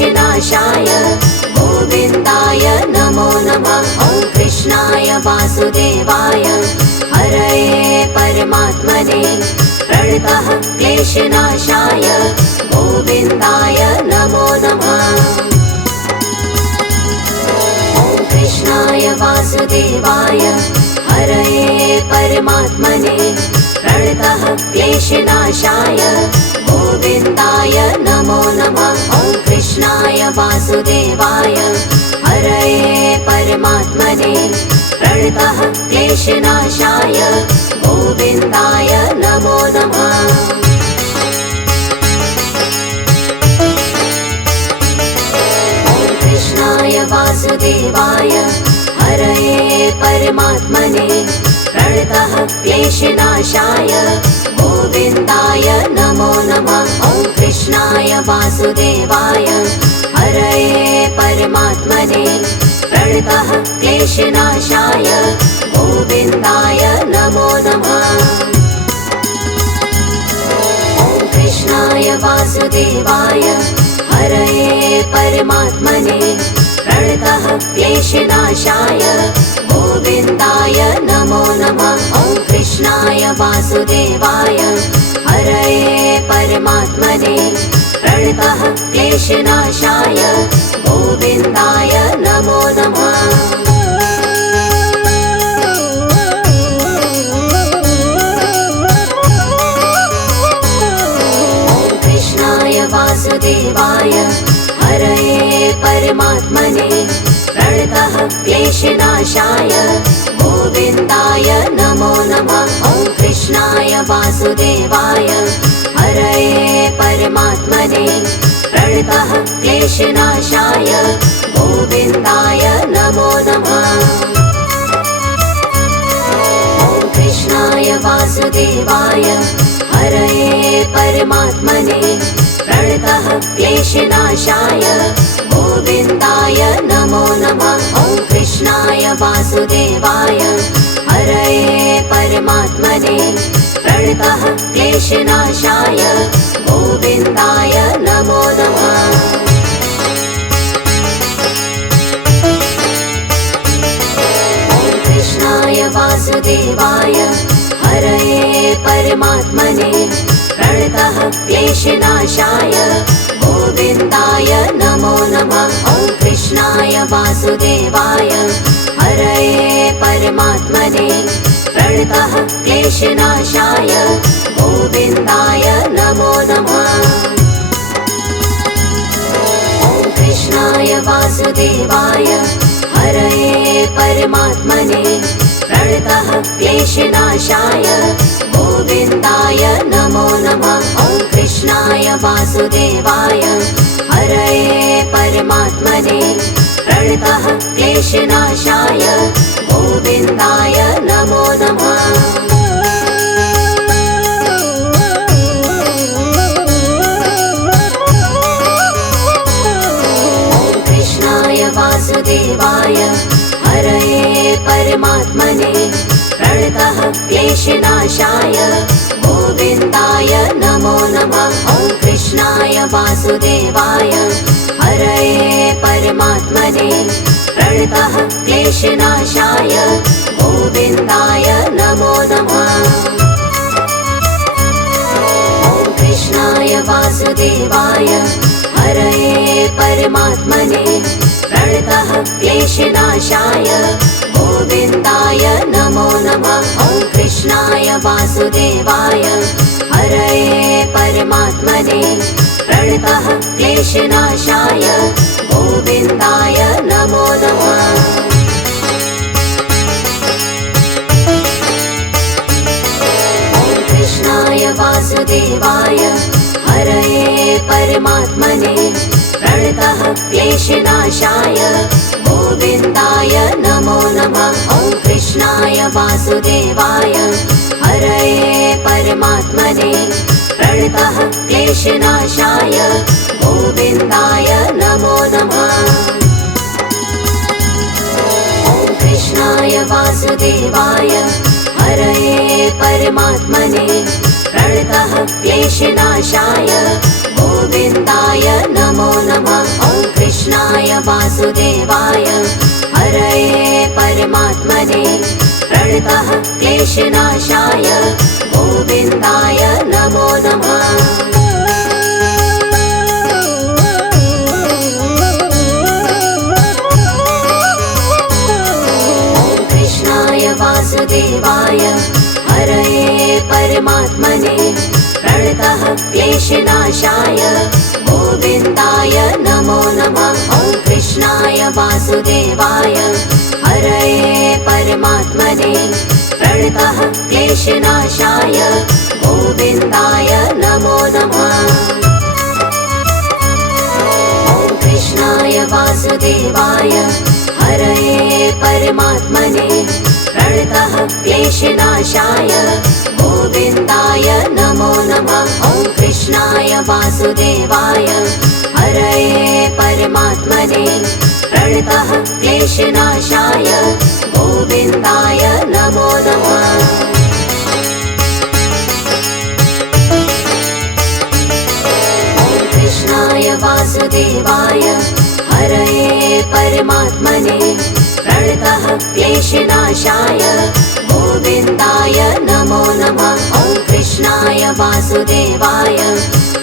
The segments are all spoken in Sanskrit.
क्लेशनाशाय गोविन्दाय नमो नमः। ॐ कृष्णाय वासुदेवाय हरये परमात्मने प्रणतः क्लेशनाशाय गोविन्दाय नमो नमः। ॐ कृष्णाय वासुदेवाय हरये परमात्मने प्रणतः क्लेशनाशाय गोविन्दाय नमो नमः। ॐ कृष्णाय वासुदेवाय हरये परमात्मने प्रणतः क्लेशनाशाय गोविन्दाय नमो नमः। ॐ कृष्णाय वासुदेवाय हरये परमात्मने प्रणतः क्लेशनाशाय गोविन्दाय नमो नमः। ॐ कृष्णाय वासुदेवाय हरये परमात्मने प्रणतः क्लेशनाशाय गोविन्दाय नमो नमः। ॐ कृष्णाय वासुदेवाय हरये परमात्मने प्रणतः क्लेशनाशाय गोविन्दाय नमो नमः। ॐ कृष्णाय वासुदेवाय हरये परमात्मने प्रणतः क्लेशनाशाय गोविन्दाय नमो नमः। ॐ कृष्णाय वासुदेवाय हरये परमात्मने प्रणतः क्लेशनाशाय गोविन्दाय नमो नमः। ॐ कृष्णाय वासुदेवाय हरये परमात्मने प्रणतः क्लेशनाशाय गोविन्दाय नमो नमः। ॐ कृष्णाय वासुदेवाय हरये परमात्मने प्रणतः क्लेशनाशाय गोविन्दाय नमो नमः। ॐ कृष्णाय वासुदेवाय हरये परमात्मने प्रणतः क्लेशनाशाय गोविन्दाय नमो नमः। ॐ कृष्णाय वासुदेवाय हरये परमात्मने प्रणतः क्लेशनाशाय गोविन्दाय नमो नमः। ॐ कृष्णाय वासुदेवाय हरये परमात्मने प्रणतः क्लेशनाशाय गोविन्दाय नमो नमः। ॐ कृष्णाय वासुदेवाय हरये परमात्मने प्रणतः क्लेशनाशाय गोविन्दाय नमो नमः। ॐ कृष्णाय वासुदेवाय हरये परमात्मने प्रणतः क्लेशनाशाय गोविन्दाय नमो नमः। ॐ कृष्णाय वासुदेवाय हरये परमात्मने प्रणतः क्लेशनाशाय गोविन्दाय नमो नमः। ॐ कृष्णाय वासुदेवाय हरये परमात्मने प्रणतः क्लेशनाशाय गोविन्दाय नमो नमः। ॐ कृष्णाय वासुदेवाय हरये परमात्मने प्रणतः क्लेशनाशाय गोविन्दाय नमो नमः। ॐ कृष्णाय वासुदेवाय हरये परमात्मने प्रणतः क्लेशनाशाय गोविन्दाय नमो नमः। ॐ कृष्णाय वासुदेवाय हरये परमात्मने प्रणतः क्लेशनाशाय गोविन्दाय नमो नमः। ॐ कृष्णाय वासुदेवाय हरये परमात्मने प्रणतः क्लेशनाशाय गोविन्दाय नमो नमः। ॐ कृष्णाय वासुदेवाय हरये परमात्मने प्रणतः क्लेशनाशाय गोविन्दाय नमो नमः। वासुदेवाय हरये परमात्मने प्रणतः क्लेशनाशाय गोविन्दाय नमो नमः। वासुदेवाय हरये परमात्मने प्रणतः क्लेशनाशाय गोविन्दाय नमो नमः। ॐ कृष्णाय वासुदेवाय हरये परमात्मने प्रणतः क्लेशनाशाय गोविन्दाय नमो नमः। ॐ कृष्णाय वासुदेवाय हरये परमात्मने प्रणतः क्लेशनाशाय गोविन्दाय नमो नमः। ॐ कृष्णाय वासुदेवाय हरये परमात्मने प्रणतः क्लेशनाशाय गोविन्दाय नमो नमः। ॐ कृष्णाय वासुदेवाय हरये परमात्मने प्रणतः क्लेशनाशाय गोविन्दाय नमो नमः। ॐ कृष्णाय वासुदेवाय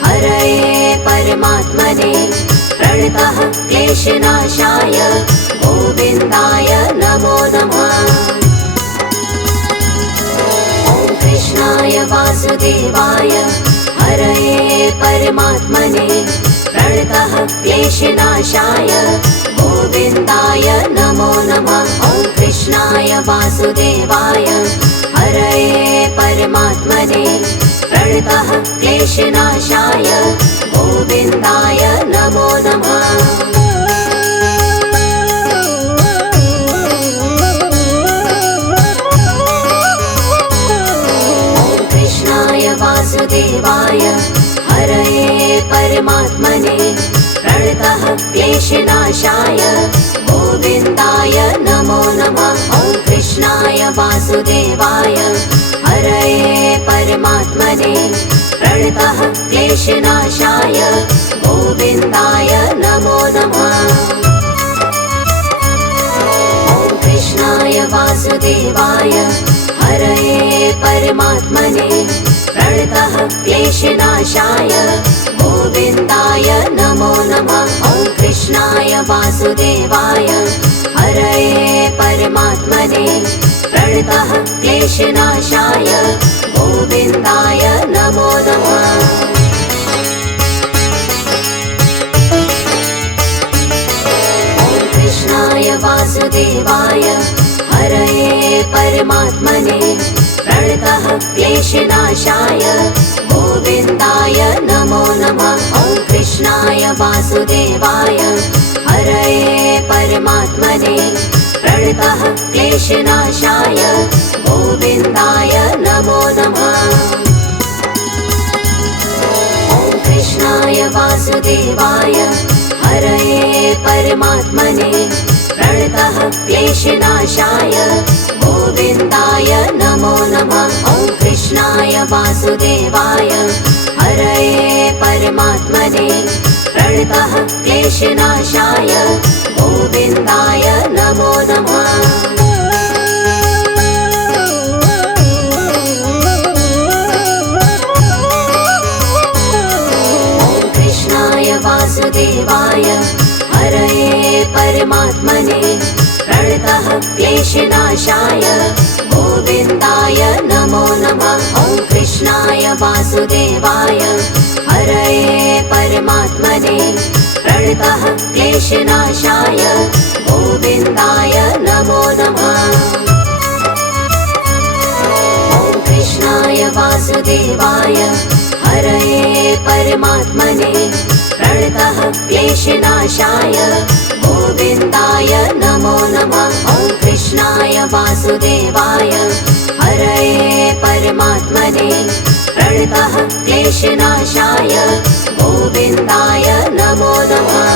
हरये परमात्मने प्रणतः क्लेशनाशाय गोविन्दाय नमो नमः। ॐ कृष्णाय वासुदेवाय हरये परमात्मने प्रणतः क्लेशनाशाय गोविन्दाय नमो नमः। ॐ कृष्णाय वासुदेवाय हरये परमात्मने प्रणतः क्लेशनाशाय गोविन्दाय नमो नमः। ॐ कृष्णाय वासुदेवाय हरये परमात्मने प्रणतः क्लेशनाशाय गोविन्दाय नमो नमः। ॐ कृष्णाय वासुदेवाय हरये परमात्मने प्रणतः क्लेशनाशाय गोविन्दाय नमो नमः। ॐ कृष्णाय वासुदेवाय हरये परमात्मने प्रणतः क्लेशनाशाय गोविन्दाय नमो नमः। ॐ कृष्णाय वासुदेवाय हरये परमात्मने प्रणतः क्लेशनाशाय गोविन्दाय नमो नमः। ॐ कृष्णाय वासुदेवाय हरये परमात्मने प्रणतः क्लेशनाशाय गोविन्दाय नमो नमः। ॐ कृष्णाय वासुदेवाय हरये परमात्मने प्रणतः क्लेशनाशाय गोविन्दाय नमो नमः। ॐ कृष्णाय वासुदेवाय हरये परमात्मने प्रणतः क्लेशनाशाय गोविन्दाय नमो नमः। ॐ कृष्णाय वासुदेवाय हरये परमात्मने प्रणतः क्लेशनाशाय गोविन्दाय नमो नमः। ॐ कृष्णाय वासुदेवाय हरये परमात्मने प्रणतः क्लेशनाशाय गोविन्दाय नमो नमः। ॐ कृष्णाय वासुदेवाय हरये परमात्मने प्रणतः क्लेशनाशाय गोविन्दाय नमो नमः। ॐ कृष्णाय वासुदेवाय हरये परमात्मने प्रणतः क्लेशनाशाय गोविन्दाय नमो नमः। ॐ कृष्णाय वासुदेवाय हरये परमात्मने प्रणतः क्लेशनाशाय गोविन्दाय नमो नमः।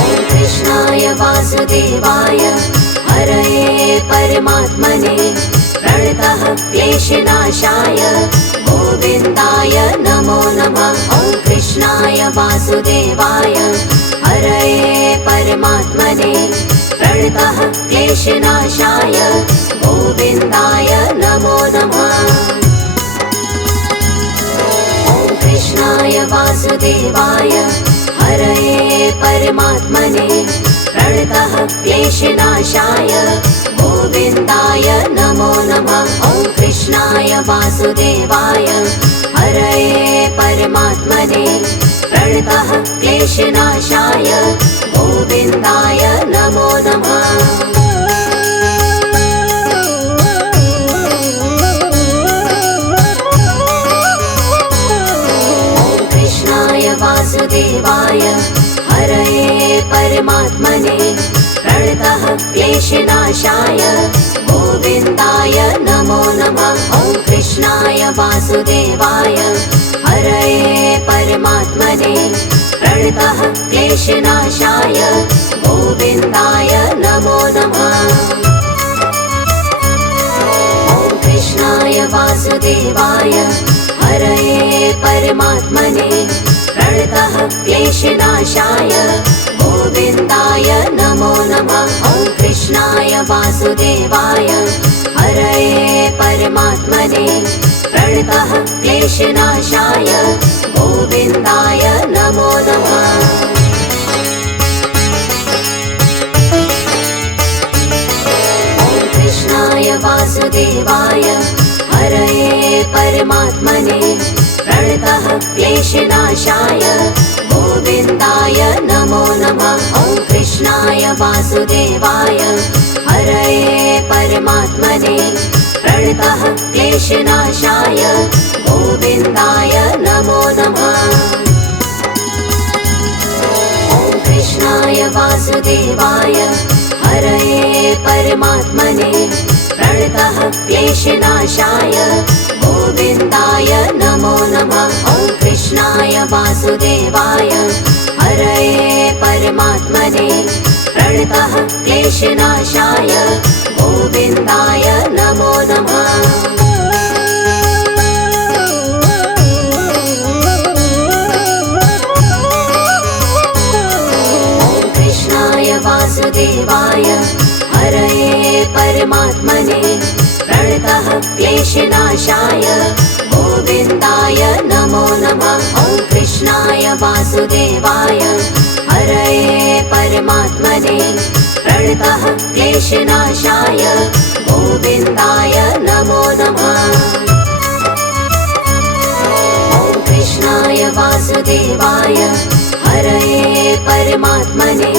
ॐ कृष्णाय वासुदेवाय हरये परमात्मने प्रणतः क्लेशनाशाय गोविन्दाय नमो नमः। वासुदेवाय हरये परमात्मने प्रणतः क्लेशनाशाय गोविन्दाय नमो नमः। ॐ कृष्णाय वासुदेवाय हरये परमात्मने प्रणतः क्लेशनाशाय गोविन्दाय नमो नमः। ॐ कृष्णाय वासुदेवाय हरये परमात्मने प्रणतः क्लेशनाशाय गोविन्दाय नमो नमः। ॐ कृष्णाय वासुदेवाय हरये परमात्मने प्रणतः क्लेशनाशाय गोविन्दाय नमो नमः। ॐ कृष्णाय वासुदेवाय हरये परमात्मने प्रणतः क्लेशनाशाय गोविन्दाय नमो नमः। ॐ कृष्णाय वासुदेवाय हरये परमात्मने प्रणतः क्लेशनाशाय गोविन्दाय नमो नमः। ॐ कृष्णाय वासुदेवाय हरये परमात्मने प्रणतः क्लेशनाशाय गोविन्दाय नमो नमः। ॐ कृष्णाय वासुदेवाय हरये परमात्मने प्रणतः क्लेशनाशाय गोविन्दाय नमो नमः। ॐ कृष्णाय वासुदेवाय हरये परमात्मने प्रणतः क्लेशनाशाय गोविन्दाय नमो नमः। ॐ कृष्णाय वासुदेवाय हरये परमात्मने प्रणतः क्लेशनाशाय गोविन्दाय नमो नमः। ॐ कृष्णाय वासुदेवाय हरये परमात्मने प्रणतः क्लेशनाशाय गोविन्दाय नमो नमः। ॐ कृष्णाय वासुदेवाय हरये परमात्मने प्रणतः क्लेशनाशाय गोविन्दाय नमो नमः। ॐ कृष्णाय वासुदेवाय हरये परमात्मने प्रणतः क्लेशनाशाय गोविन्दाय नमो नमः। ॐ कृष्णाय वासुदेवाय हरये परमात्मने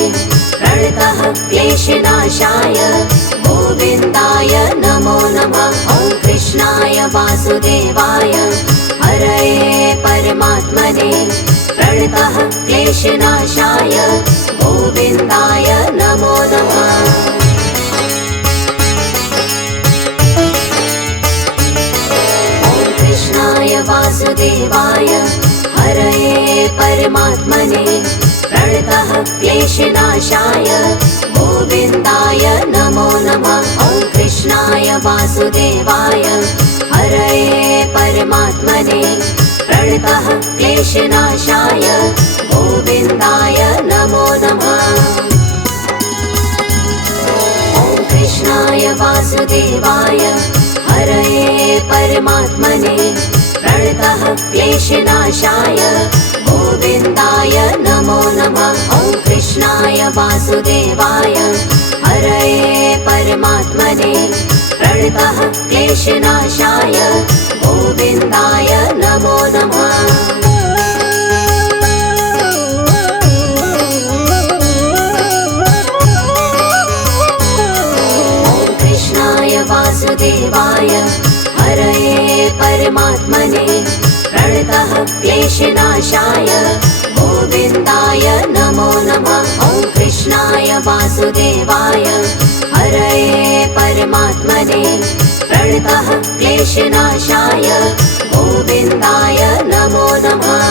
प्रणतः क्लेशनाशाय गोविन्दाय नमो नमः। ॐ कृष्णाय वासुदेवाय हरये परमात्मने प्रणतः क्लेशनाशाय गोविन्दाय नमो नमः। ॐ कृष्णाय वासुदेवाय हरये परमात्मने प्रणतः क्लेशनाशाय गोविन्दाय नमो नमः। ॐ कृष्णाय वासुदेवाय हरये परमात्मने प्रणतः क्लेशनाशाय गोविन्दाय नमो नमः। ॐ कृष्णाय वासुदेवाय हरये परमात्मने प्रणतः क्लेशनाशाय गोविन्दाय नमो नमः। ॐ कृष्णाय वासुदेवाय हरये परमात्मने प्रणतः क्लेशनाशाय गोविन्दाय नमो नमः। ॐ कृष्णाय वासुदेवाय हरये परमात्मने प्रणतः क्लेशनाशाय गोविन्दाय नमो नमः। ॐ कृष्णाय वासुदेवाय हरये परमात्मने प्रणतः क्लेशनाशाय गोविन्दाय नमो नमः।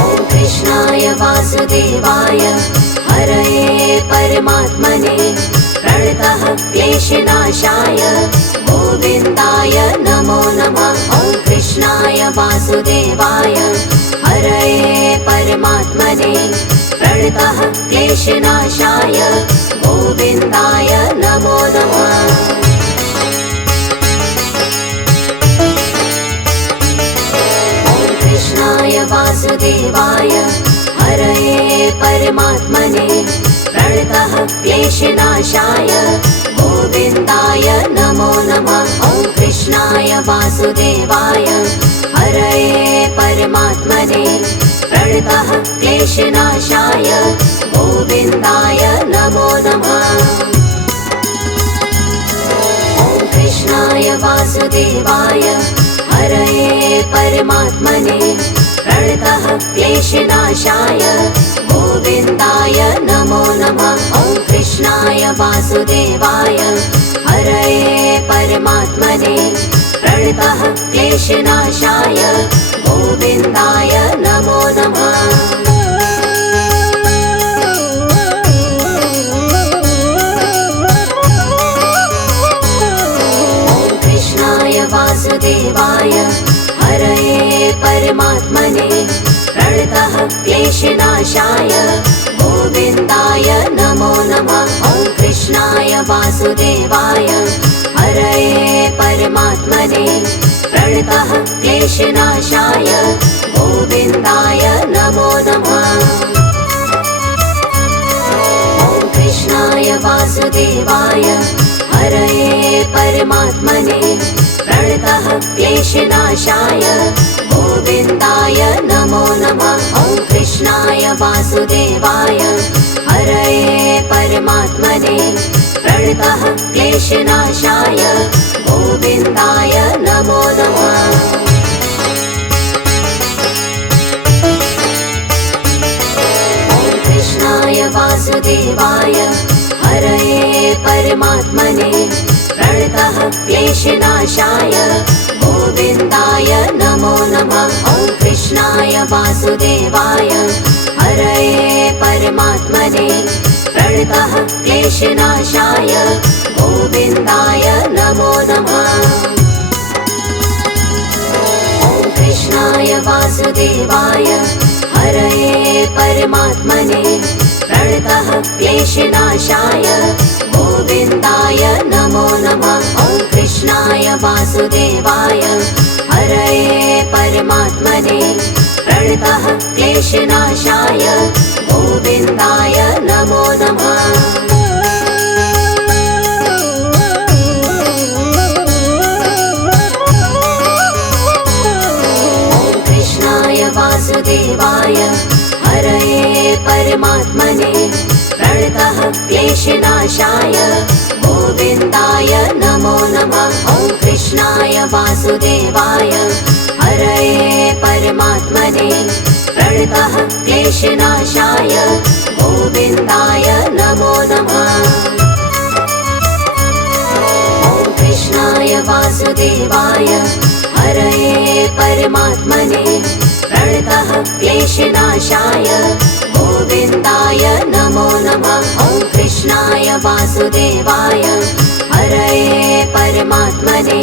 ॐ कृष्णाय वासुदेवाय हरये परमात्मने प्रणतः क्लेशनाशाय गोविन्दाय नमो नमः। ॐ कृष्णाय वासुदेवाय क्लेशनाशाय गोविन्दाय नमो नमः। कृष्णाय वासुदेवाय हरये परमात्मने प्रणतः क्लेशनाशाय गोविन्दाय नमो नमः। ॐ कृष्णाय वासुदेवाय हरये परमात्मने प्रणतः क्लेशनाशाय गोविन्दाय नमो नमः। ॐ कृष्णाय वासुदेवाय हरये परमात्मने प्रणतः क्लेशनाशाय गोविन्दाय नमो नमः। ॐ कृष्णाय वासुदेवाय हरये परमात्मने प्रणतः क्लेशनाशाय गोविन्दाय नमो नमः। वासुदेवाय हरये परमात्मने प्रणतः क्लेशनाशाय गोविन्दाय नमो नमः। ॐ कृष्णाय वासुदेवाय हरये परमात्मने प्रणतः क्लेशनाशाय गोविन्दाय नमो नमः। ॐ कृष्णाय वासुदेवाय हरये परमात्मने प्रणतः क्लेशनाशाय गोविन्दाय नमो नमः। ॐ कृष्णाय वासुदेवाय हरये परमात्मने प्रणतः क्लेशनाशाय गोविन्दाय नमो नमः। ॐ कृष्णाय वासुदेवाय हरये परमात्मने प्रणतः क्लेशनाशाय गोविन्दाय नमो नमः। ॐ कृष्णाय वासुदेवाय हरये परमात्मने प्रणतः क्लेशनाशाय गोविन्दाय नमो नमः। ॐ कृष्णाय वासुदेवाय हरये परमात्मने प्रणतः क्लेशनाशाय गोविन्दाय नमो नमः। ॐ कृष्णाय वासुदेवाय हरये परमात्मने प्रणतः क्लेशनाशाय गोविन्दाय नमो नमः। ॐ कृष्णाय वासुदेवाय हरये परमात्मने प्रणतः क्लेशनाशाय गोविन्दाय नमो नमः। ॐ कृष्णाय वासुदेवाय हरये परमात्मने प्रणतः क्लेशनाशाय गोविन्दाय नमो नमः। ॐ कृष्णाय वासुदेवाय हरये परमात्मने प्रणतः क्लेशनाशाय गोविन्दाय नमो नमः। ॐ कृष्णाय वासुदेवाय हरये परमात्मने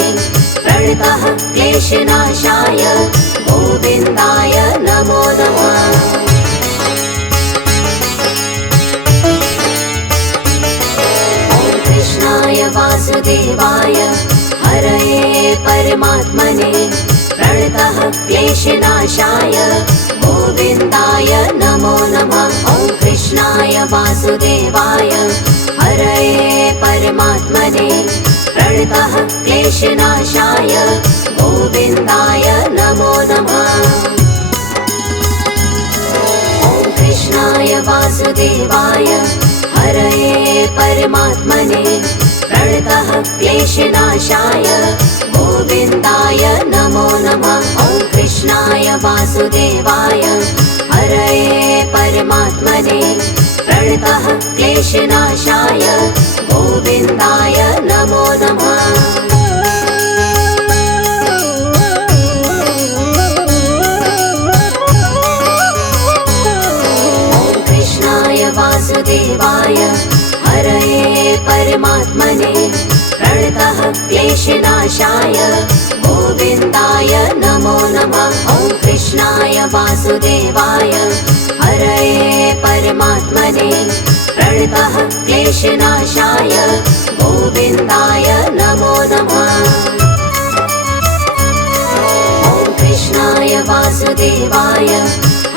प्रणतः क्लेशनाशाय गोविन्दाय नमो नमः। ॐ कृष्णाय वासुदेवाय हरये परमात्मने प्रणतः क्लेशनाशाय गोविन्दाय नमो नमः। ॐ कृष्णाय वासुदेवाय हरये परमात्मने प्रणतः क्लेशनाशाय गोविन्दाय नमो नमः। ॐ कृष्णाय वासुदेवाय हरये परमात्मने प्रणतः क्लेशनाशाय गोविन्दाय नमो नमः। ॐ कृष्णाय वासुदेवाय हरये परमात्मने प्रणतः क्लेशनाशाय गोविन्दाय नमो नमः। ॐ कृष्णाय वासुदेवाय हरये परमात्मने प्रणतः क्लेशनाशाय गोविन्दाय नमो नमः। ॐ कृष्णाय वासुदेवाय हरये परमात्मने प्रणतः क्लेशनाशाय गोविन्दाय नमो नमः। ॐ कृष्णाय वासुदेवाय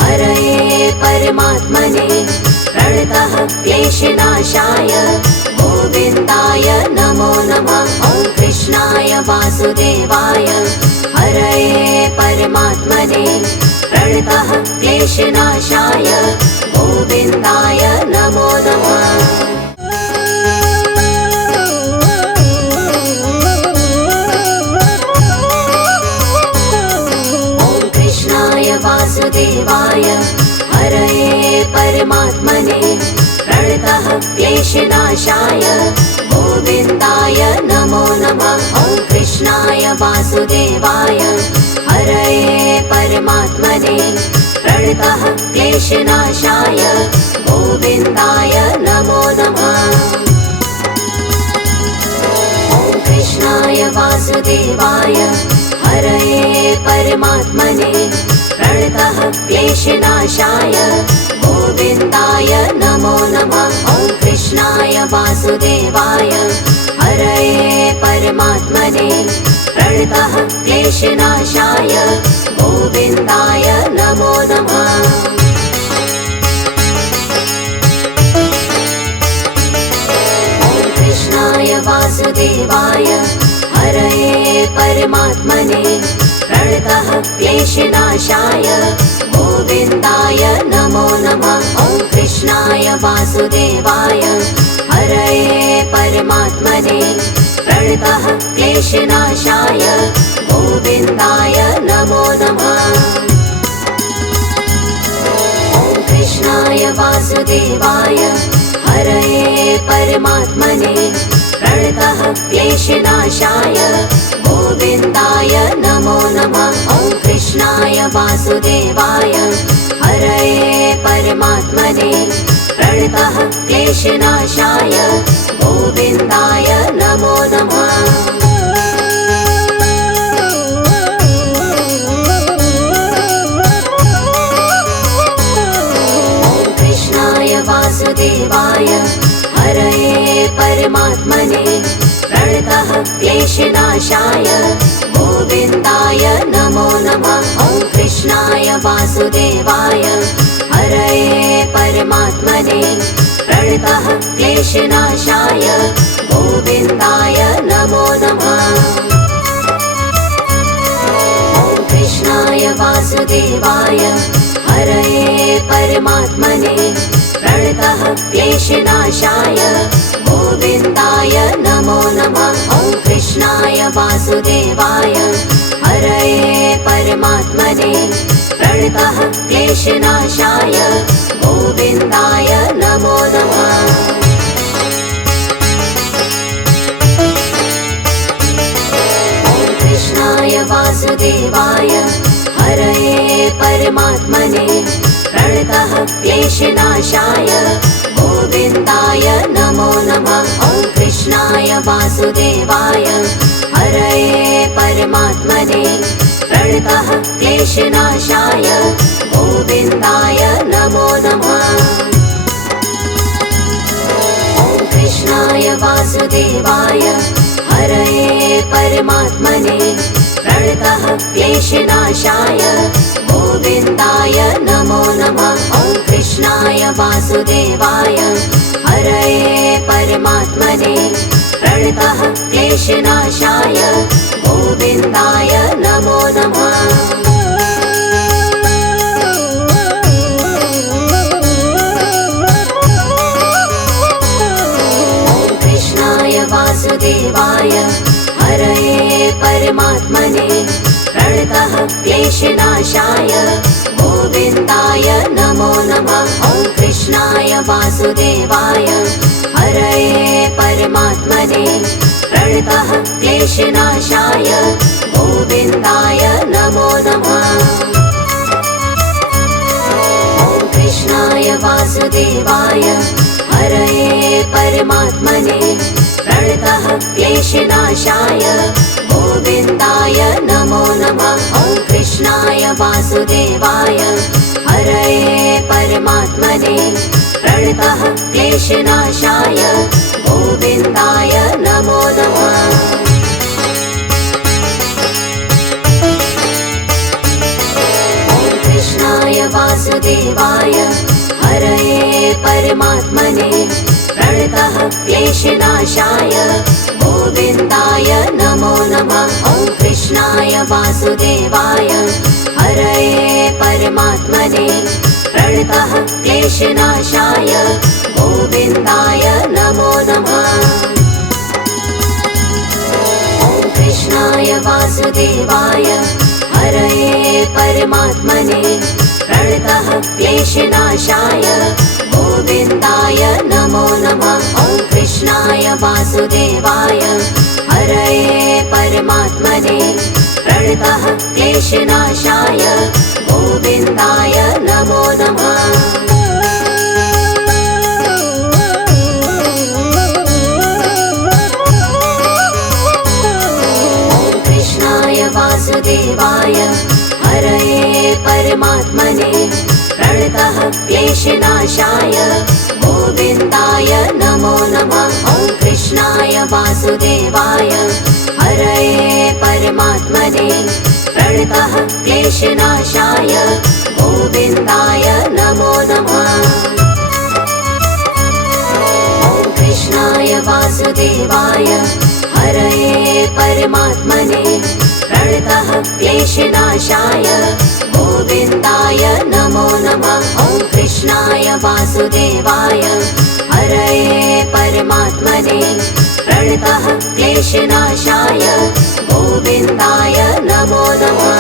हरये परमात्मने प्रणतः क्लेशनाशाय गोविन्दाय नमो नमः। ॐ कृष्णाय वासुदेवाय हरये परमात्मने प्रणतः क्लेशनाशाय गोविन्दाय नमो नमः। ॐ कृष्णाय वासुदेवाय हरये परमात्मने प्रणतः क्लेशनाशाय गोविन्दाय नमो नमः। ॐ कृष्णाय वासुदेवाय हरये परमात्मने प्रणतः क्लेशनाशाय गोविन्दाय नमो नमः। ॐ कृष्णाय वासुदेवाय हरये परमात्मने प्रणतः क्लेशनाशाय गोविन्दाय नमो नमः। ॐ कृष्णाय वासुदेवाय हरये परमात्मने प्रणतः क्लेशनाशाय गोविन्दाय नमो नमः। ॐ कृष्णाय वासुदेवाय हरये परमात्मने प्रणतः क्लेशनाशाय गोविन्दाय नमो नमः। ॐ कृष्णाय वासुदेवाय हरये परमात्मने प्रणतः क्लेशनाशाय गोविन्दाय नमो नमः। ॐ कृष्णाय वासुदेवाय हरये परमात्मने प्रणतः क्लेशनाशाय गोविन्दाय नमो नमः। ॐ कृष्णाय वासुदेवाय हरये परमात्मने प्रणतः क्लेशनाशाय गोविन्दाय नमो नमः। ॐ कृष्णाय वासुदेवाय हरये परमात्मने प्रणतः क्लेशनाशाय गोविन्दाय नमो नमः। ॐ कृष्णाय वासुदेवाय हरये परमात्मने प्रणतः क्लेशनाशाय गोविन्दाय नमो नमः। ॐ कृष्णाय वासुदेवाय हरये परमात्मने प्रणतः क्लेशनाशाय गोविन्दाय नमो नमः। ॐ कृष्णाय वासुदेवाय हरये परमात्मने प्रणतः क्लेशनाशाय गोविन्दाय नमो नमः। ॐ कृष्णाय वासुदेवाय हरये परमात्मने प्रणतः क्लेशनाशाय गोविन्दाय नमो नमः। ॐ कृष्णाय वासुदेवाय हरये परमात्मने प्रणतः क्लेशनाशाय गोविन्दाय नमो नमः। ॐ कृष्णाय वासुदेवाय हरये परमात्मने प्रणतः क्लेशनाशाय गोविन्दाय नमो नमः। ॐ कृष्णाय वासुदेवाय हरये परमात्मने प्रणतः क्लेशनाशाय गोविन्दाय नमो नमः। ॐ कृष्णाय वासुदेवाय हरये परमात्मने प्रणतः क्लेशनाशाय गोविन्दाय नमो नमः। ॐ कृष्णाय वासुदेवाय हरये परमात्मने प्रणतः क्लेशनाशाय गोविन्दाय नमो नमः। ॐ कृष्णाय वासुदेवाय हरये परमात्मने प्रणतः क्लेशनाशाय गोविन्दाय नमो नमः। ॐ कृष्णाय वासुदेवाय हरये परमात्मने क्लेशनाशाय गोविन्दाय नमो नमः। कृष्णाय वासुदेवाय हरये परमात्मने प्रणतः क्लेशनाशाय गोविन्दाय नमो नमः। ॐ कृष्णाय वासुदेवाय हरये परमात्मने प्रणतः क्लेशनाशाय गोविन्दाय नमो नमः। ॐ कृष्णाय वासुदेवाय हरये परमात्मने प्रणतः क्लेशनाशाय गोविन्दाय नमो नमः। ॐ कृष्णाय वासुदेवाय हरये परमात्मने प्रणतः क्लेशनाशाय गोविन्दाय नमो नमः। वासुदेवाय हरये परमात्मने प्रणतः क्लेशनाशाय गोविन्दाय नमो नमः। ॐ कृष्णाय वासुदेवाय हरये परमात्मने प्रणतः क्लेशनाशाय गोविन्दाय नमो नमः। ॐ कृष्णाय वासुदेवाय हरये परमात्मने प्रणतः क्लेशनाशाय गोविन्दाय नमो नमः। ॐ कृष्णाय वासुदेवाय हरये परमात्मने प्रणतः क्लेशनाशाय गोविन्दाय नमो नमः।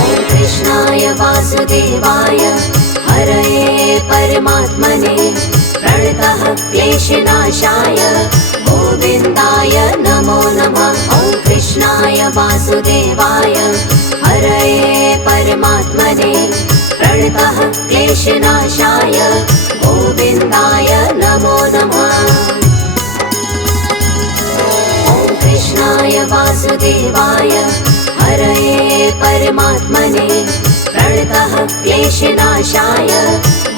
ॐ कृष्णाय वासुदेवाय हरये परमात्मने प्रणतः क्लेशनाशाय गोविन्दाय नमो नमः। ॐ कृष्णाय वासुदेवाय हरये परमात्मने प्रणतः क्लेशनाशाय गोविन्दाय नमो नमः। ॐ कृष्णाय वासुदेवाय हरये परमात्मने प्रणतः क्लेशनाशाय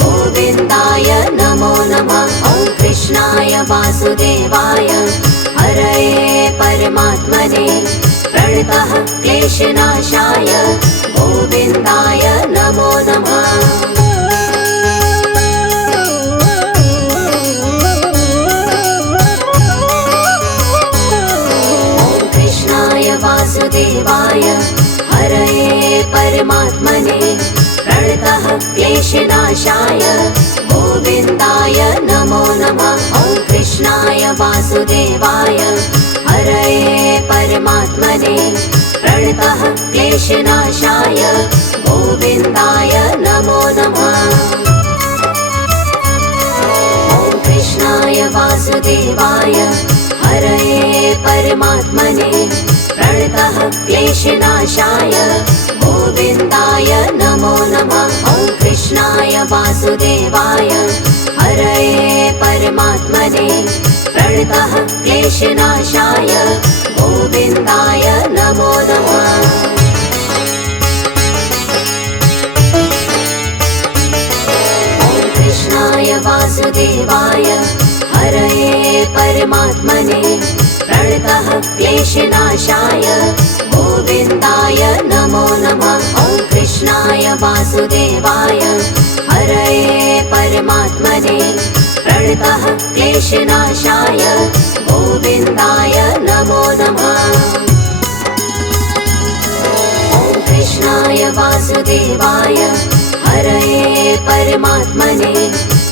गोविन्दाय नमो नमः। ॐ कृष्णाय वासुदेवाय हरये परमात्मने प्रणतः क्लेशनाशाय गोविन्दाय नमो नमः। ॐ कृष्णाय वासुदेवाय हरये परमात्मने प्रणतः क्लेशनाशाय गोविन्दाय नमो नमः। ॐ कृष्णाय वासुदेवाय हरये परमात्मने प्रणतः क्लेशनाशाय गोविन्दाय नमो नमः। ॐ कृष्णाय वासुदेवाय हरये परमात्मने प्रणतः क्लेशनाशाय गोविन्दाय नमो नमः। ॐ कृष्णाय वासुदेवाय हरये परमात्मने प्रणतः क्लेशनाशाय गोविन्दाय नमो नमः। ॐ कृष्णाय वासुदेवाय हरये परमात्मने प्रणतः क्लेशनाशाय गोविन्दाय नमो नमः। ॐ कृष्णाय वासुदेवाय हरये परमात्मने प्रणतः क्लेशनाशाय गोविन्दाय नमो नमः। ॐ कृष्णाय वासुदेवाय हरये परमात्मने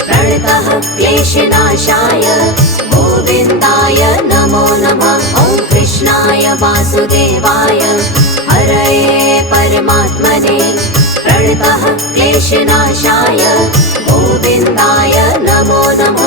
प्रणतः क्लेशनाशाय गोविन्दाय नमो नमः। ॐ कृष्णाय वासुदेवाय हरये परमात्मने प्रणतः क्लेशनाशाय गोविन्दाय नमो नमः।